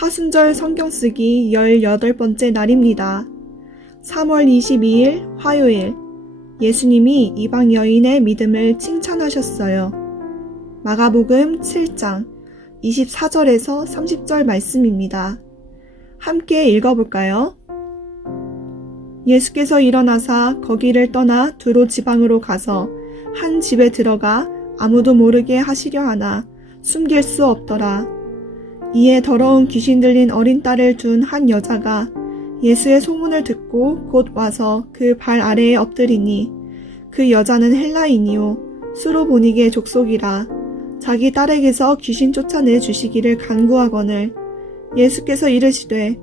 사순절 성경 쓰기 18번째 날입니다. 3월 22일 화요일 예수님이 이방 여인의 믿음을 칭찬하셨어요. 마가복음 7장 24절에서 30절 말씀입니다. 함께 읽어볼까요? 예수께서 일어나사 거기를 떠나 두로 지방으로 가서 한 집에 들어가 아무도 모르게 하시려 하나 숨길 수 없더라. 이에 더러운 귀신 들린 어린 딸을 둔 한 여자가 예수의 소문을 듣고 곧 와서 그 발 아래에 엎드리니 그 여자는 헬라인이요 수로 보니게 족속이라 자기 딸에게서 귀신 쫓아내 주시기를 간구하거늘 예수께서 이르시되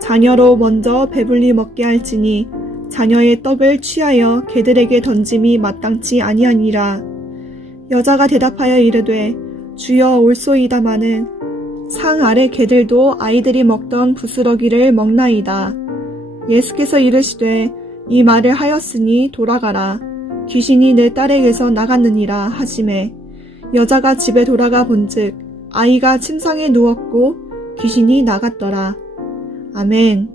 자녀로 먼저 배불리 먹게 할지니 자녀의 떡을 취하여 개들에게 던짐이 마땅치 아니하니라. 여자가 대답하여 이르되 주여 올소이다마는 상 아래 개들도 아이들이 먹던 부스러기를 먹나이다. 예수께서 이르시되 이 말을 하였으니 돌아가라. 귀신이 내 딸에게서 나갔느니라 하심에 여자가 집에 돌아가 본즉 아이가 침상에 누웠고 귀신이 나갔더라. 아멘.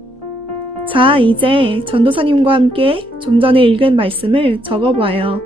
자, 이제 전도사님과 함께 좀 전에 읽은 말씀을 적어봐요.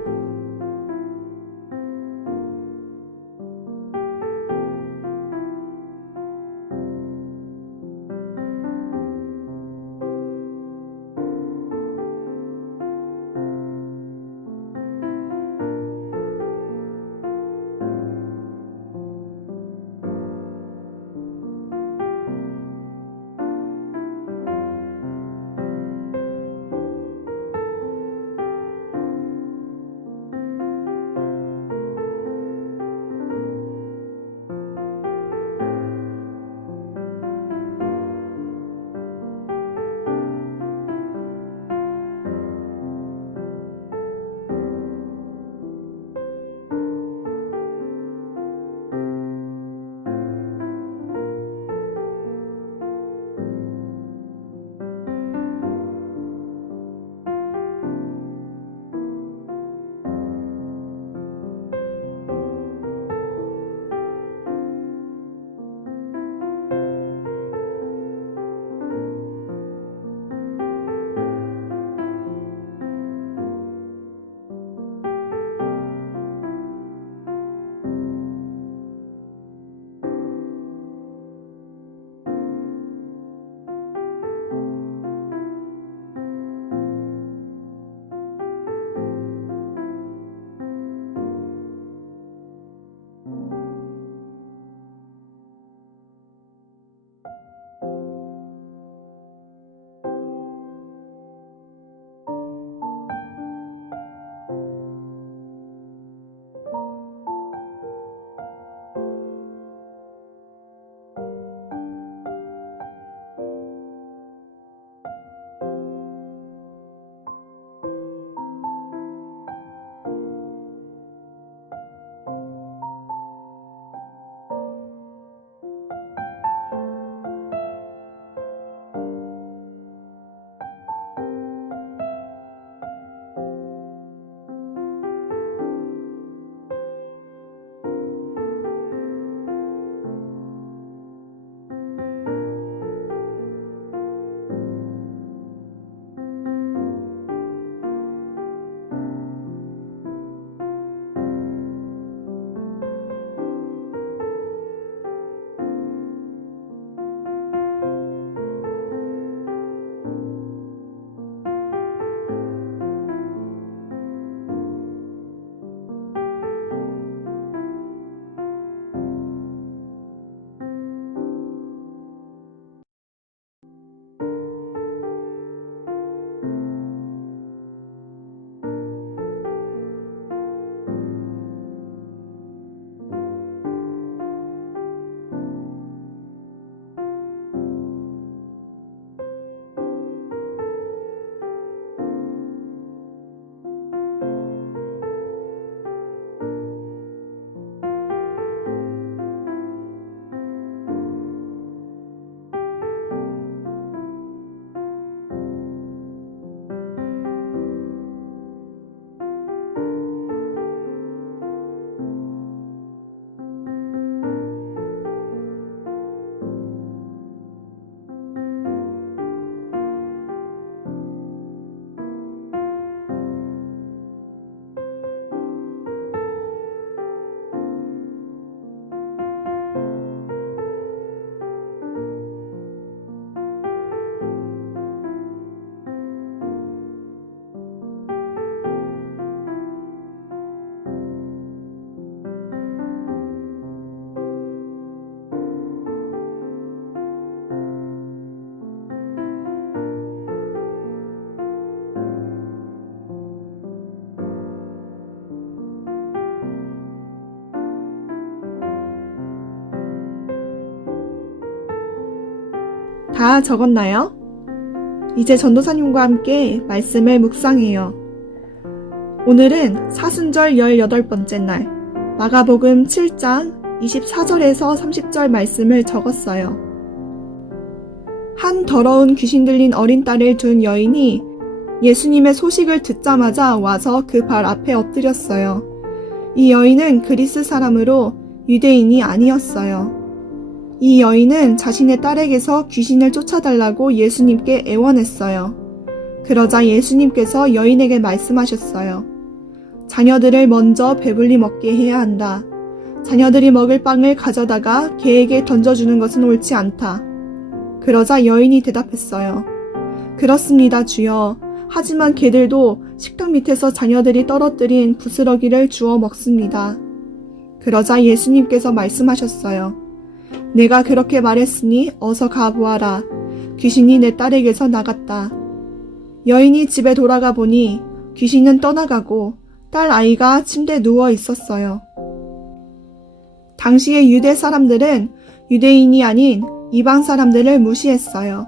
다 적었나요? 이제 전도사님과 함께 말씀을 묵상해요. 오늘은 사순절 18번째 날, 마가복음 7장 24절에서 30절 말씀을 적었어요. 한 더러운 귀신 들린 어린 딸을 둔 여인이 예수님의 소식을 듣자마자 와서 그 발 앞에 엎드렸어요. 이 여인은 그리스 사람으로 유대인이 아니었어요. 이 여인은 자신의 딸에게서 귀신을 쫓아달라고 예수님께 애원했어요. 그러자 예수님께서 여인에게 말씀하셨어요. 자녀들을 먼저 배불리 먹게 해야 한다. 자녀들이 먹을 빵을 가져다가 개에게 던져주는 것은 옳지 않다. 그러자 여인이 대답했어요. 그렇습니다, 주여. 하지만 개들도 식탁 밑에서 자녀들이 떨어뜨린 부스러기를 주워 먹습니다. 그러자 예수님께서 말씀하셨어요. 내가 그렇게 말했으니 어서 가보아라. 귀신이 내 딸에게서 나갔다. 여인이 집에 돌아가 보니 귀신은 떠나가고 딸 아이가 침대에 누워 있었어요. 당시의 유대 사람들은 유대인이 아닌 이방 사람들을 무시했어요.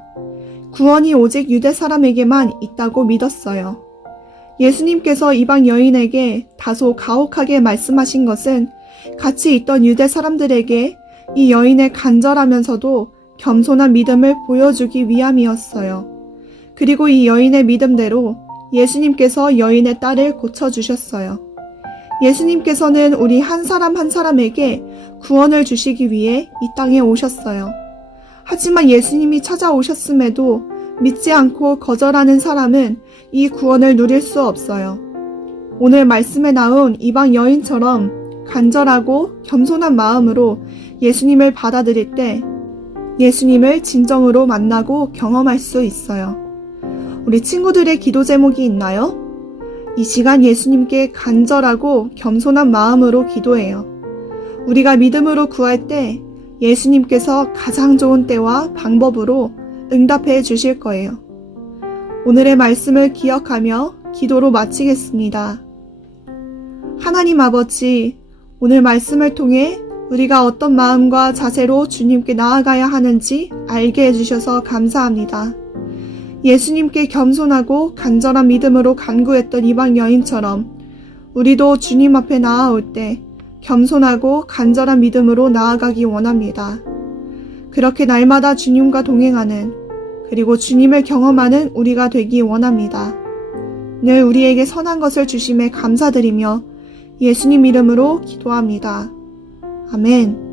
구원이 오직 유대 사람에게만 있다고 믿었어요. 예수님께서 이방 여인에게 다소 가혹하게 말씀하신 것은 같이 있던 유대 사람들에게 이 여인의 간절하면서도 겸손한 믿음을 보여주기 위함이었어요. 그리고 이 여인의 믿음대로 예수님께서 여인의 딸을 고쳐주셨어요. 예수님께서는 우리 한 사람 한 사람에게 구원을 주시기 위해 이 땅에 오셨어요. 하지만 예수님이 찾아오셨음에도 믿지 않고 거절하는 사람은 이 구원을 누릴 수 없어요. 오늘 말씀에 나온 이방 여인처럼 간절하고 겸손한 마음으로 예수님을 받아들일 때 예수님을 진정으로 만나고 경험할 수 있어요. 우리 친구들의 기도 제목이 있나요? 이 시간 예수님께 간절하고 겸손한 마음으로 기도해요. 우리가 믿음으로 구할 때 예수님께서 가장 좋은 때와 방법으로 응답해 주실 거예요. 오늘의 말씀을 기억하며 기도로 마치겠습니다. 하나님 아버지, 오늘 말씀을 통해 우리가 어떤 마음과 자세로 주님께 나아가야 하는지 알게 해주셔서 감사합니다. 예수님께 겸손하고 간절한 믿음으로 간구했던 이방 여인처럼 우리도 주님 앞에 나아올 때 겸손하고 간절한 믿음으로 나아가기 원합니다. 그렇게 날마다 주님과 동행하는 그리고 주님을 경험하는 우리가 되기 원합니다. 늘 우리에게 선한 것을 주심에 감사드리며 예수님 이름으로 기도합니다. 아멘.